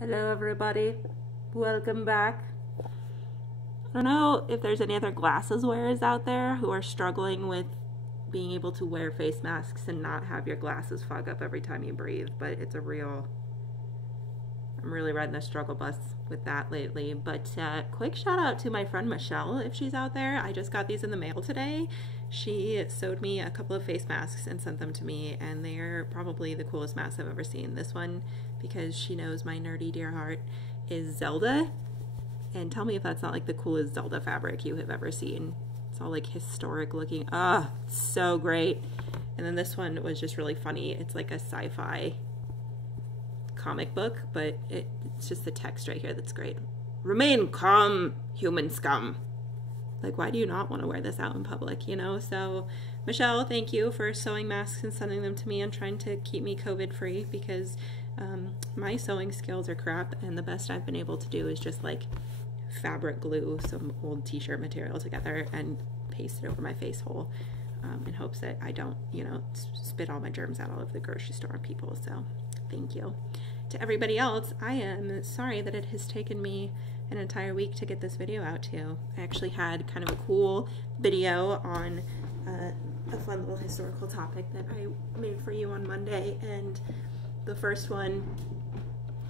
Hello everybody, welcome back. I don't know if there's any other glasses wearers out there who are struggling with being able to wear face masks and not have your glasses fog up every time you breathe, but it's a real, I'm really riding the struggle bus with that lately. But quick shout out to my friend Michelle if she's out there. I just got these in the mail today. She sewed me a couple of face masks and sent them to me, and they're probably the coolest masks I've ever seen. This one, because she knows my nerdy dear heart, is Zelda. And tell me if that's not like the coolest Zelda fabric you have ever seen. It's all like historic looking. Ah, so great. And then this one was just really funny. It's like a sci-fi comic book, but it's just the text right here that's great. Remain calm, human scum. Like, why do you not want to wear this out in public, you know? So, Michelle, thank you for sewing masks and sending them to me and trying to keep me COVID free, because my sewing skills are crap, and the best I've been able to do is just like fabric glue some old t-shirt material together and paste it over my face hole in hopes that I don't, you know, spit all my germs out all over the grocery store on people. So, thank you. To everybody else, I am sorry that it has taken me an entire week to get this video out to you. I actually had kind of a cool video on a fun little historical topic that I made for you on Monday, and the first one,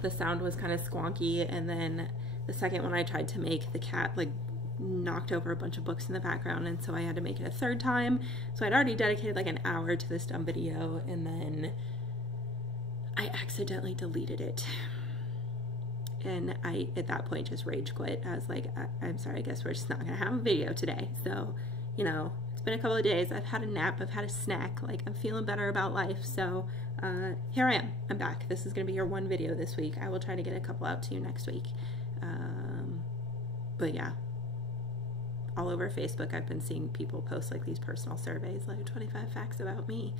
the sound was kind of squonky, and then the second one I tried to make, the cat like knocked over a bunch of books in the background, and so I had to make it a third time. So I'd already dedicated like an hour to this dumb video, and then I accidentally deleted it. And I, at that point, just rage quit. I was like, I'm sorry, I guess we're just not gonna have a video today. So, you know, it's been a couple of days. I've had a nap, I've had a snack, like I'm feeling better about life. So here I am, I'm back. This is gonna be your one video this week. I will try to get a couple out to you next week. But yeah, all over Facebook, I've been seeing people post like these personal surveys, like 25 facts about me,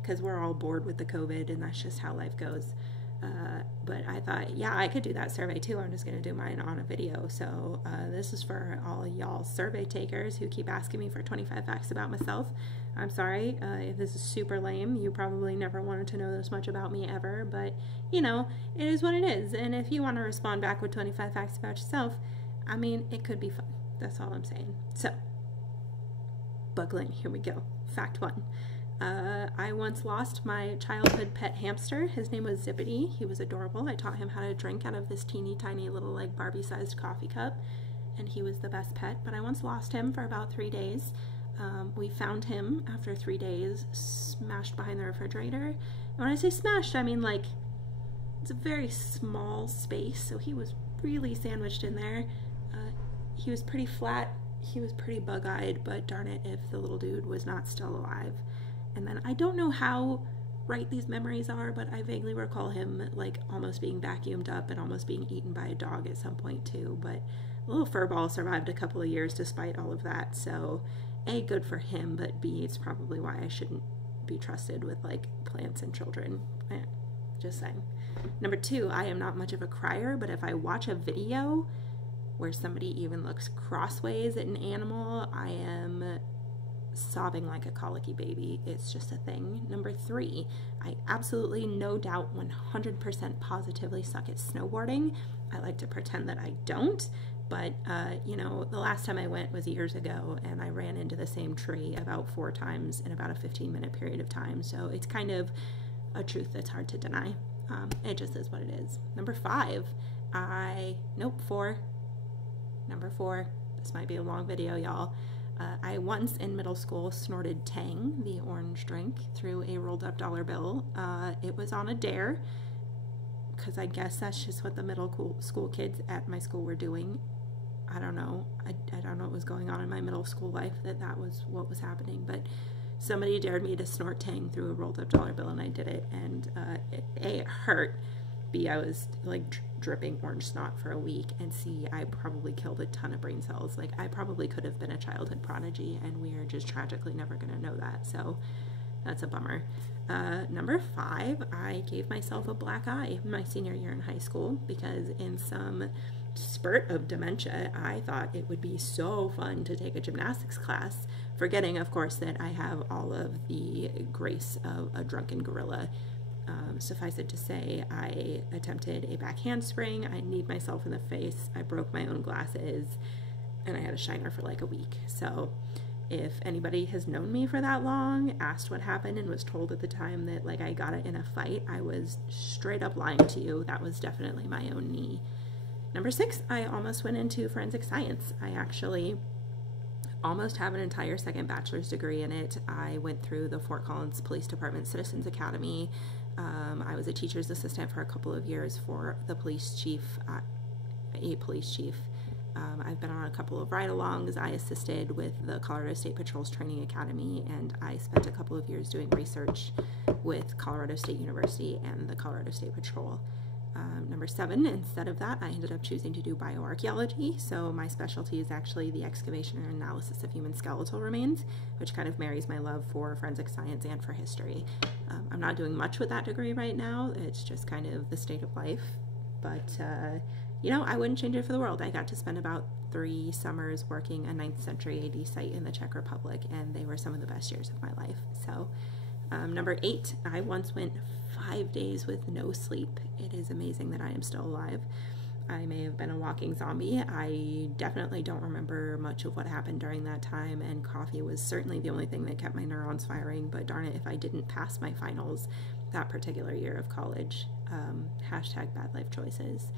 because we're all bored with the COVID and that's just how life goes. But I thought, yeah, I could do that survey too. I'm just going to do mine on a video. So this is for all y'all survey takers who keep asking me for 25 facts about myself. I'm sorry if this is super lame. You probably never wanted to know this much about me ever, but you know, it is what it is. And if you want to respond back with 25 facts about yourself, I mean, it could be fun. That's all I'm saying. So, buckle in, here we go. Fact one. I once lost my childhood pet hamster. His name was Zippity. He was adorable. I taught him how to drink out of this teeny tiny little like Barbie-sized coffee cup, and he was the best pet. But I once lost him for about 3 days. We found him after 3 days, smashed behind the refrigerator. And when I say smashed, I mean like it's a very small space, so he was really sandwiched in there. He was pretty flat. He was pretty bug-eyed, but darn it if the little dude was not still alive. And then I don't know how right these memories are, but I vaguely recall him like almost being vacuumed up and almost being eaten by a dog at some point too. But the little furball survived a couple of years despite all of that. So A, good for him, but B, it's probably why I shouldn't be trusted with like plants and children. Just saying. Number two, I am not much of a crier, but if I watch a video where somebody even looks crossways at an animal, I am sobbing like a colicky baby. It's just a thing. Number three, I absolutely no doubt 100% positively suck at snowboarding. I like to pretend that I don't, but you know, the last time I went was years ago, and I ran into the same tree about 4 times in about a 15-minute period of time, so it's kind of a truth that's hard to deny. It just is what it is. Number five, Number four, this might be a long video, y'all. I once in middle school snorted Tang, the orange drink, through a rolled up dollar bill. It was on a dare, because I guess that's just what the middle school kids at my school were doing. I don't know. I don't know what was going on in my middle school life that was what was happening, but somebody dared me to snort Tang through a rolled up dollar bill, and I did it, and it hurt. B, I was like dripping orange snot for a week, and C, I probably killed a ton of brain cells. Like, I probably could have been a childhood prodigy, and we are just tragically never gonna know that, so that's a bummer. Number five, I gave myself a black eye my senior year in high school, because in some spurt of dementia, I thought it would be so fun to take a gymnastics class, forgetting, of course, that I have all of the grace of a drunken gorilla Suffice it to say, I attempted a back handspring, I kneed myself in the face, I broke my own glasses, and I had a shiner for like a week. So if anybody has known me for that long, asked what happened, and was told at the time that like I got it in a fight, I was straight up lying to you. That was definitely my own knee. Number 6, I almost went into forensic science. I actually almost have an entire second bachelor's degree in it. I went through the Fort Collins Police Department Citizens Academy. I was a teacher's assistant for a couple of years for the police chief, a police chief. I've been on a couple of ride-alongs. I assisted with the Colorado State Patrol's Training Academy, and I spent a couple of years doing research with Colorado State University and the Colorado State Patrol. Number 7, instead of that, I ended up choosing to do bioarchaeology. So my specialty is actually the excavation and analysis of human skeletal remains, which kind of marries my love for forensic science and for history. I'm not doing much with that degree right now. It's just kind of the state of life. But, you know, I wouldn't change it for the world. I got to spend about 3 summers working a 9th century AD site in the Czech Republic, and they were some of the best years of my life. So, number 8, I once went 5 days with no sleep. It is amazing that I am still alive. I may have been a walking zombie. I definitely don't remember much of what happened during that time, and coffee was certainly the only thing that kept my neurons firing, but darn it if I didn't pass my finals that particular year of college. Hashtag bad life choices.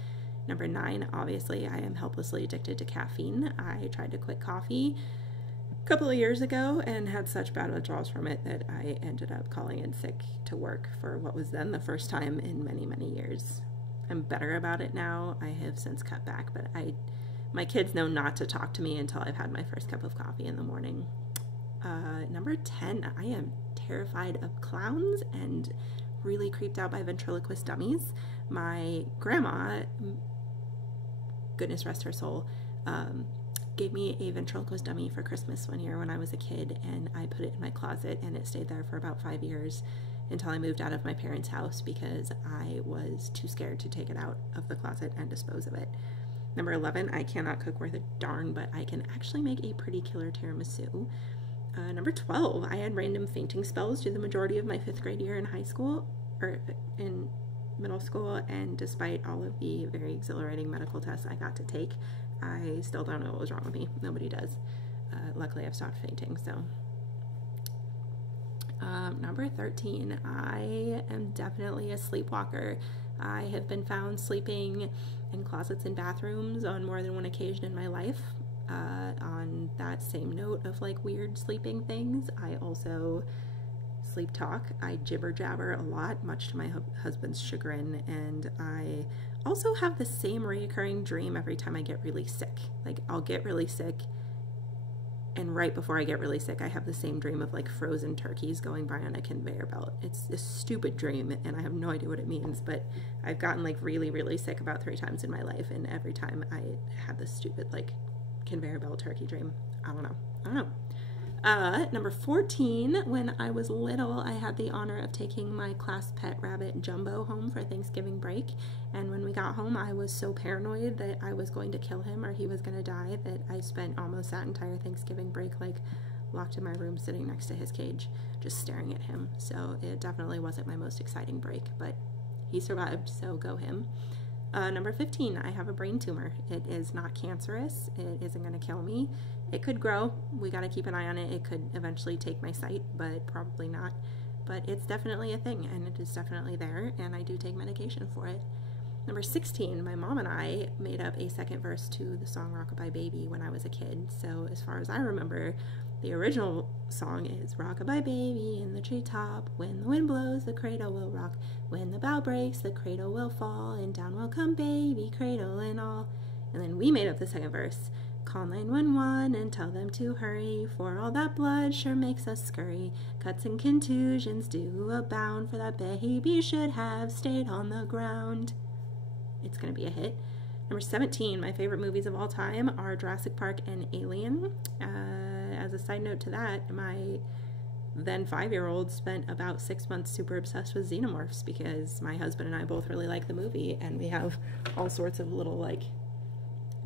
Number 9, obviously I am helplessly addicted to caffeine. I tried to quit coffee a couple of years ago and had such bad withdrawals from it that I ended up calling in sick to work for what was then the first time in many, many years. I'm better about it now. I have since cut back, but my kids know not to talk to me until I've had my first cup of coffee in the morning. Number 10, I am terrified of clowns and really creeped out by ventriloquist dummies. My grandma, goodness rest her soul, gave me a ventriloquist dummy for Christmas one year when I was a kid, and I put it in my closet, and it stayed there for about 5 years until I moved out of my parents' house because I was too scared to take it out of the closet and dispose of it. Number 11, I cannot cook worth a darn, but I can actually make a pretty killer tiramisu. Number 12, I had random fainting spells through the majority of my 5th grade year in high school, or in middle school, and despite all of the very exhilarating medical tests I got to take, I still don't know what was wrong with me. Nobody does. Luckily, I've stopped fainting, so. Number 13, I am definitely a sleepwalker. I have been found sleeping in closets and bathrooms on more than one occasion in my life. On that same note of like weird sleeping things, I also sleep talk. I jibber jabber a lot, much to my husband's chagrin, and I also have the same reoccurring dream every time I get really sick. Like, I'll get really sick, and right before I get really sick, I have the same dream of like frozen turkeys going by on a conveyor belt. It's a stupid dream, and I have no idea what it means, but I've gotten like really, really sick about 3 times in my life, and every time I have this stupid like conveyor belt turkey dream. I don't know. Number 14, when I was little, I had the honor of taking my class pet rabbit Jumbo home for Thanksgiving break, and when we got home, I was so paranoid that I was going to kill him or he was going to die that I spent almost that entire Thanksgiving break like locked in my room sitting next to his cage, just staring at him. So it definitely wasn't my most exciting break, but he survived, so go him. Number 15, I have a brain tumor. It is not cancerous. It isn't going to kill me. It could grow. We got to keep an eye on it. It could eventually take my sight, but probably not. But it's definitely a thing, and it is definitely there, and I do take medication for it. Number 16, my mom and I made up a second verse to the song Rockabye Baby when I was a kid. So as far as I remember, the original song is Rockabye baby in the treetop. When the wind blows, the cradle will rock. When the bough breaks, the cradle will fall. And down will come baby, cradle and all. And then we made up the second verse. Call 911 and tell them to hurry, for all that blood sure makes us scurry. Cuts and contusions do abound, for that baby should have stayed on the ground. It's gonna be a hit. Number 17, my favorite movies of all time are Jurassic Park and Alien. As a side note to that, my then 5-year-old spent about 6 months super obsessed with xenomorphs because my husband and I both really like the movie, and we have all sorts of little like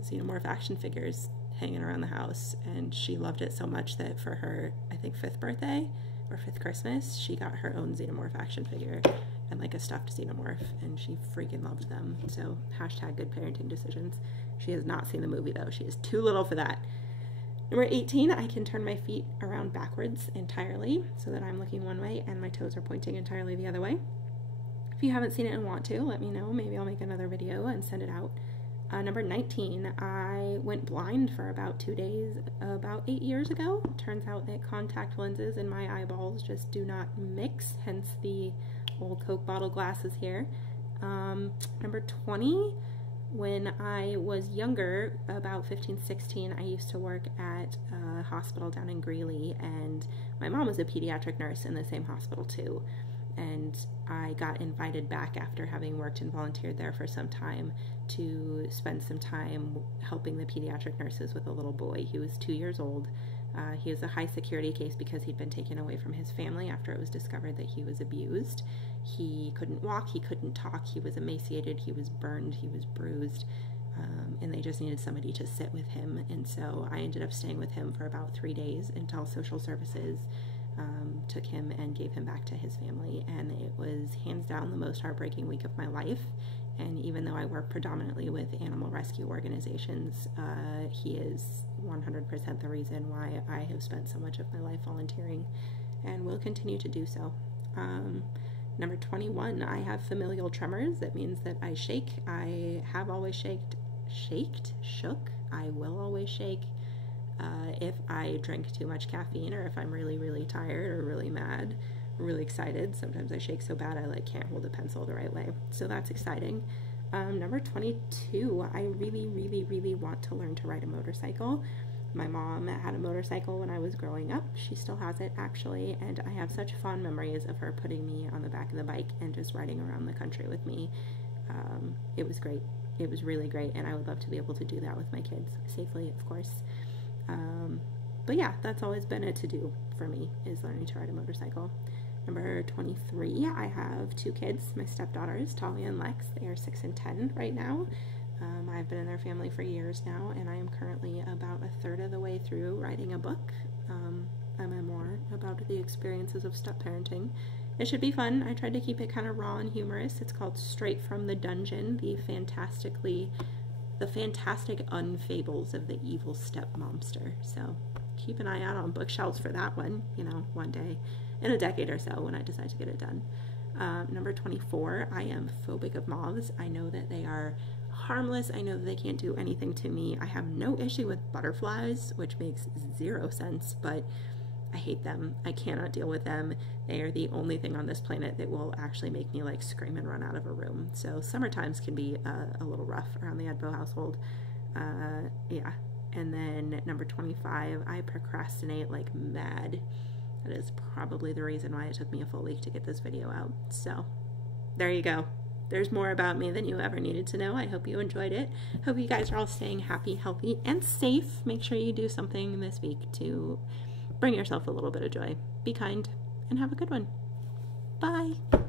xenomorph action figures hanging around the house, and she loved it so much that for her, I think 5th birthday or 5th Christmas, she got her own xenomorph action figure, and like a stuffed xenomorph, and she freaking loves them. So hashtag good parenting decisions. She has not seen the movie though. She is too little for that. Number 18, I can turn my feet around backwards entirely so that I'm looking one way and my toes are pointing entirely the other way. If you haven't seen it and want to, let me know. Maybe I'll make another video and send it out. Number 19, I went blind for about 2 days about 8 years ago. Turns out that contact lenses in my eyeballs just do not mix, hence the old Coke bottle glasses here. Number 20, when I was younger, about 15, 16, I used to work at a hospital down in Greeley, and my mom was a pediatric nurse in the same hospital too. And I got invited back after having worked and volunteered there for some time to spend some time helping the pediatric nurses with a little boy. He was 2 years old. He was a high security case because he'd been taken away from his family after it was discovered that he was abused. He couldn't walk, he couldn't talk, he was emaciated, he was burned, he was bruised, and they just needed somebody to sit with him. And so I ended up staying with him for about 3 days until social services took him and gave him back to his family. And it was hands down the most heartbreaking week of my life. And even though I work predominantly with animal rescue organizations, he is 100% the reason why I have spent so much of my life volunteering and will continue to do so. Number 21, I have familial tremors. That means that I shake. I have always shook. I will always shake. If I drink too much caffeine, or if I'm really, really tired or really mad, or really excited. Sometimes I shake so bad I like can't hold a pencil the right way. So that's exciting. Number 22, I really, really, really want to learn to ride a motorcycle. My mom had a motorcycle when I was growing up. She still has it actually, and I have such fond memories of her putting me on the back of the bike and just riding around the country with me. It was great. It was really great, and I would love to be able to do that with my kids, safely, of course. But yeah, that's always been a to-do for me, is learning to ride a motorcycle. Number 23, I have 2 kids, my stepdaughters, Talia and Lex. They are 6 and 10 right now. I've been in their family for years now, and I am currently about a third of the way through writing a book, a memoir about the experiences of step-parenting. It should be fun. I tried to keep it kind of raw and humorous. It's called Straight from the Dungeon, the fantastic unfables of the evil stepmomster. So keep an eye out on bookshelves for that one, you know, one day in a decade or so when I decide to get it done. Number 24, I am phobic of moths. I know that they are harmless. I know that they can't do anything to me. I have no issue with butterflies, which makes 0 sense, but I hate them. I cannot deal with them. They are the only thing on this planet that will actually make me like scream and run out of a room. So summer times can be a little rough around the Edbo household. Yeah. And then number 25, I procrastinate like mad. That is probably the reason why it took me a full week to get this video out. So there you go. There's more about me than you ever needed to know. I hope you enjoyed it. Hope you guys are all staying happy, healthy, and safe. Make sure you do something this week to bring yourself a little bit of joy. Be kind and have a good one. Bye.